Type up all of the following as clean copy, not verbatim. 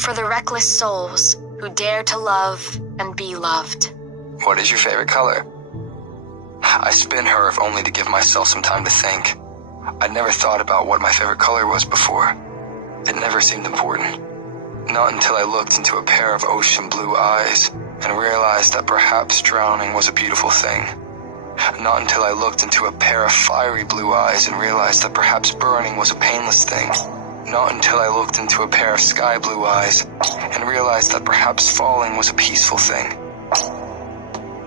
For the reckless souls who dare to love and be loved. What is your favorite color? I spin her if only to give myself some time to think. I'd never thought about what my favorite color was before. It never seemed important. Not until I looked into a pair of ocean blue eyes and realized that perhaps drowning was a beautiful thing. Not until I looked into a pair of fiery blue eyes and realized that perhaps burning was a painless thing. Not until I looked into a pair of sky blue eyes and realized that perhaps falling was a peaceful thing.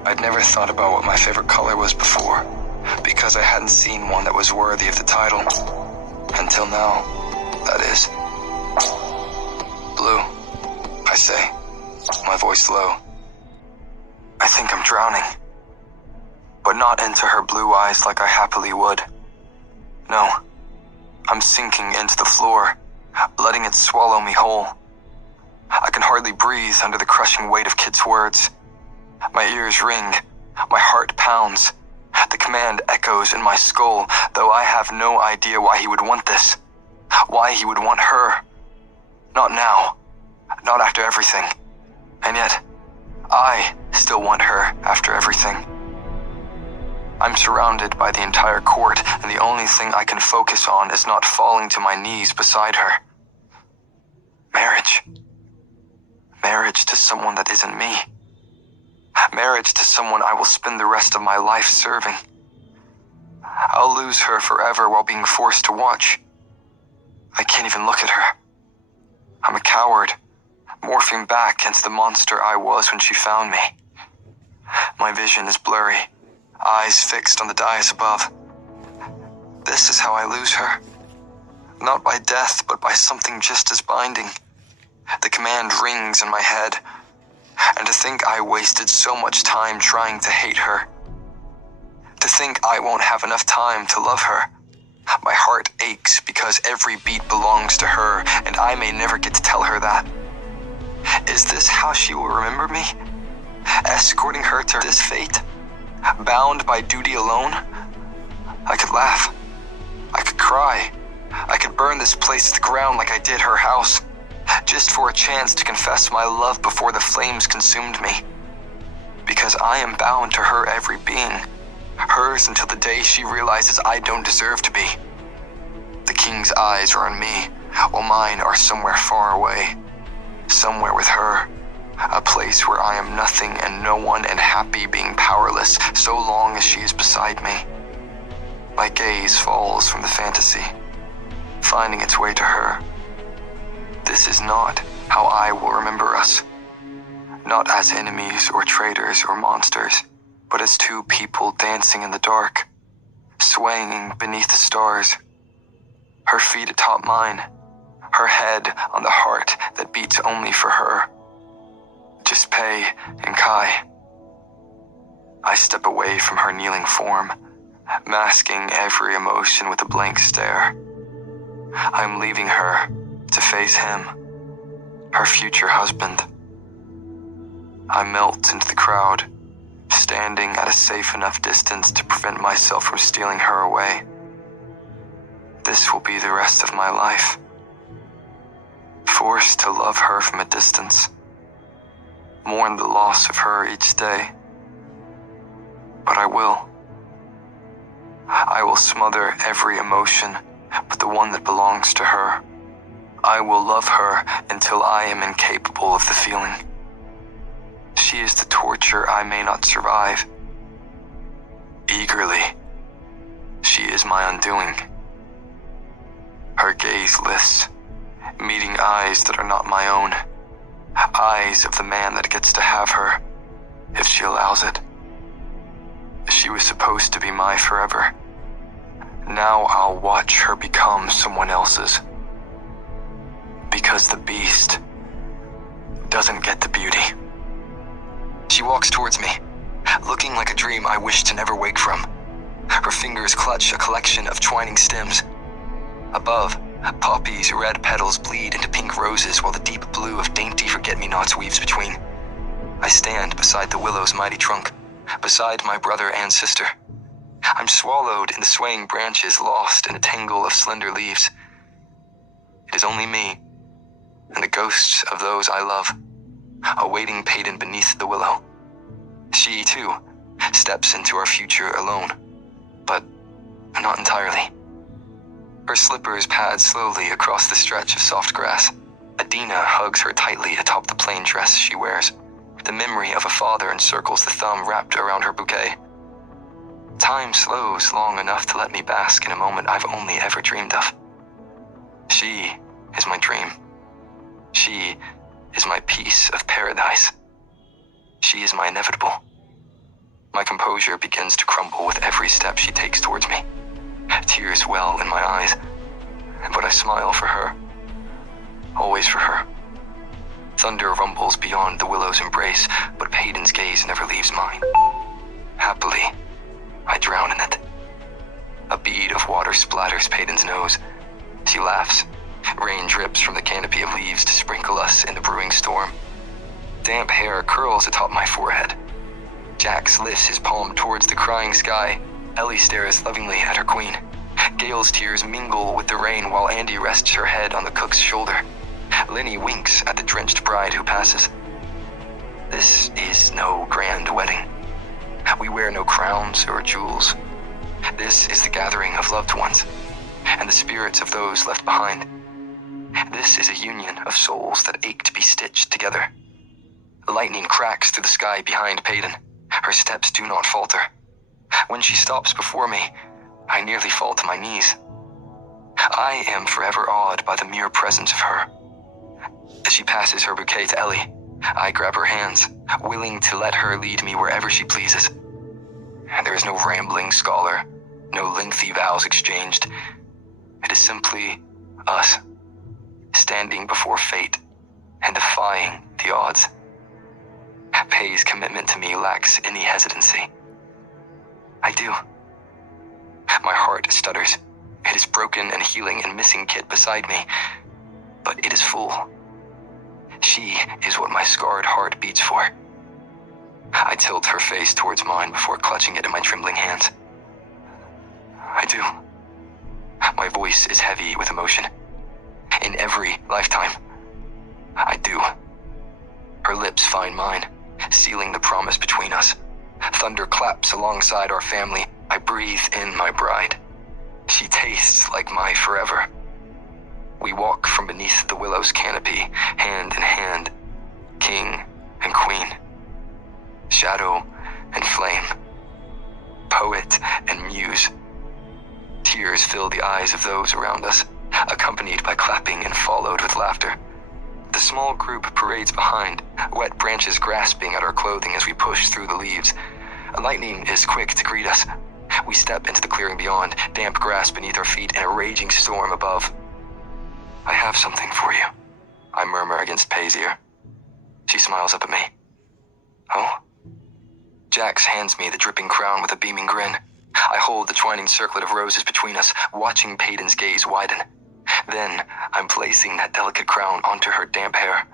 I'd never thought about what my favorite color was before, because I hadn't seen one that was worthy of the title. Until now, that is. Blue, I say, my voice low. I think I'm drowning, but not into her blue eyes like I happily would. No, I'm sinking into the floor, letting it swallow me whole. I can hardly breathe under the crushing weight of Kit's words. My ears ring, my heart pounds. The command echoes in my skull, though I have no idea why he would want this. Why he would want her. Not now. Not after everything. And yet, I still want her after everything. I'm surrounded by the entire court, and the only thing I can focus on is not falling to my knees beside her. Marriage. Marriage to someone that isn't me. Marriage to someone I will spend the rest of my life serving. I'll lose her forever while being forced to watch. I can't even look at her. I'm a coward, morphing back into the monster I was when she found me. My vision is blurry, eyes fixed on the dais above. This is how I lose her. Not by death, but by something just as binding. The command rings in my head. And to think I wasted so much time trying to hate her. To think I won't have enough time to love her. My heart aches because every beat belongs to her, and I may never get to tell her that. Is this how she will remember me? Escorting her to this fate? Bound by duty alone? I could laugh. I could cry. I could burn this place to the ground like I did her house. Just for a chance to confess my love before the flames consumed me. Because I am bound to her every being. Hers until the day she realizes I don't deserve to be. The king's eyes are on me, while mine are somewhere far away. Somewhere with her. A place where I am nothing and no one and happy being powerless so long as she is beside me. My gaze falls from the fantasy, finding its way to her. This is not how I will remember us. Not as enemies or traitors or monsters, but as two people dancing in the dark, swaying beneath the stars. Her feet atop mine, her head on the heart that beats only for her. Just Pei and Kai. I step away from her kneeling form, masking every emotion with a blank stare. I'm leaving her to face him, her future husband. I melt into the crowd, standing at a safe enough distance to prevent myself from stealing her away. This will be the rest of my life. Forced to love her from a distance, mourn the loss of her each day. But I will. I will smother every emotion but the one that belongs to her. I will love her until I am incapable of the feeling. She is the torture I may not survive. Eagerly, she is my undoing. Her gaze lifts, meeting eyes that are not my own. Eyes of the man that gets to have her, if she allows it. She was supposed to be my forever. Now I'll watch her become someone else's. Because the beast doesn't get the beauty. She walks towards me, looking like a dream I wish to never wake from. Her fingers clutch a collection of twining stems. Above, poppies' red petals bleed into pink roses while the deep blue of dainty forget-me-nots weaves between. I stand beside the willow's mighty trunk, beside my brother and sister. I'm swallowed in the swaying branches, lost in a tangle of slender leaves. It is only me, and the ghosts of those I love, awaiting Paedyn beneath the willow. She, too, steps into our future alone, but not entirely. Her slippers pad slowly across the stretch of soft grass. Adina hugs her tightly atop the plain dress she wears. The memory of a father encircles the thumb wrapped around her bouquet. Time slows long enough to let me bask in a moment I've only ever dreamed of. She is my dream. She is my piece of paradise. She is my inevitable. My composure begins to crumble with every step she takes towards me. Tears well in my eyes, but I smile for her. Always for her. Thunder rumbles beyond the willow's embrace, but Paedyn's gaze never leaves mine. Happily, I drown in it. A bead of water splatters Paedyn's nose. She laughs. Rain drips from the canopy of leaves to sprinkle us in the brewing storm. Damp hair curls atop my forehead. Jax lifts his palm towards the crying sky. Ellie stares lovingly at her queen. Gale's tears mingle with the rain while Andy rests her head on the cook's shoulder. Linny winks at the drenched bride who passes. This is no grand wedding. We wear no crowns or jewels. This is the gathering of loved ones, and the spirits of those left behind. This is a union of souls that ache to be stitched together. Lightning cracks through the sky behind Paedyn. Her steps do not falter. When she stops before me, I nearly fall to my knees. I am forever awed by the mere presence of her. As she passes her bouquet to Ellie, I grab her hands, willing to let her lead me wherever she pleases. There is no rambling scholar, no lengthy vows exchanged. It is simply us, standing before fate and defying the odds. Pay's commitment to me lacks any hesitancy. I do. My heart stutters. It is broken and healing and missing Kit beside me, but it is full. She is what my scarred heart beats for. I tilt her face towards mine before clutching it in my trembling hands. I do. My voice is heavy with emotion. In every lifetime, I do. Her lips find mine, sealing the promise between us. Thunder claps alongside our family. I breathe in my bride. She tastes like my forever. We walk from beneath the willow's canopy, hand in hand, king and queen, shadow and flame, poet and muse. Tears fill the eyes of those around us, accompanied by clapping and followed with laughter. The small group parades behind, wet branches grasping at our clothing as we push through the leaves. Lightning is quick to greet us. We step into the clearing beyond, damp grass beneath our feet and a raging storm above. I have something for you, I murmur against Pay's ear. She smiles up at me. Oh? Jax hands me the dripping crown with a beaming grin. I hold the twining circlet of roses between us, watching Paedyn's gaze widen. Then, I'm placing that delicate crown onto her damp hair.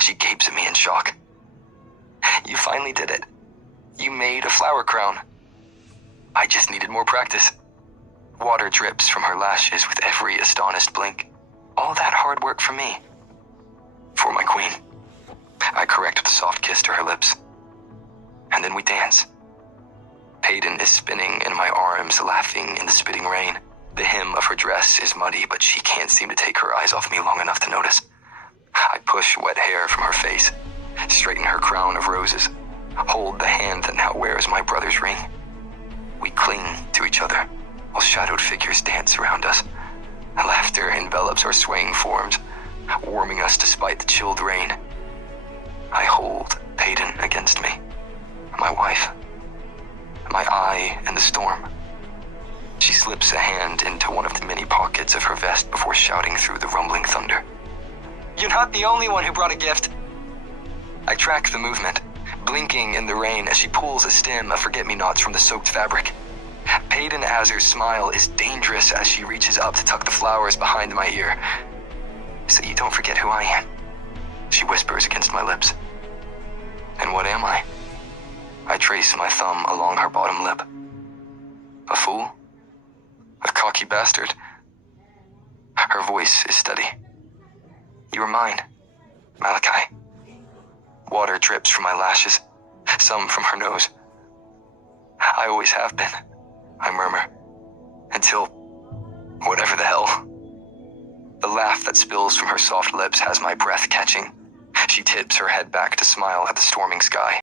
She gapes at me in shock. You finally did it. You made a flower crown. I just needed more practice. Water drips from her lashes with every astonished blink. All that hard work for me. For my queen. I correct with a soft kiss to her lips. And then we dance. Paedyn is spinning in my arms, laughing in the spitting rain. The hem of her dress is muddy, but she can't seem to take her eyes off me long enough to notice. I push wet hair from her face, straighten her crown of roses, hold the hand that now wears my brother's ring. We cling to each other, while shadowed figures dance around us. Laughter envelops our swaying forms, warming us despite the chilled rain. I hold Paedyn against me, my wife, my eye in the storm. She slips a hand into one of the many pockets of her vest before shouting through the rumbling thunder. You're not the only one who brought a gift. I track the movement, blinking in the rain as she pulls a stem of forget-me-nots from the soaked fabric. Paedyn Azur's smile is dangerous as she reaches up to tuck the flowers behind my ear. So you don't forget who I am, she whispers against my lips. And what am I? I trace my thumb along her bottom lip. A fool? A cocky bastard? Her voice is steady. You're mine, Malachi. Water drips from my lashes, some from her nose. I always have been, I murmur, until whatever the hell. The laugh that spills from her soft lips has my breath catching. She tips her head back to smile at the storming sky.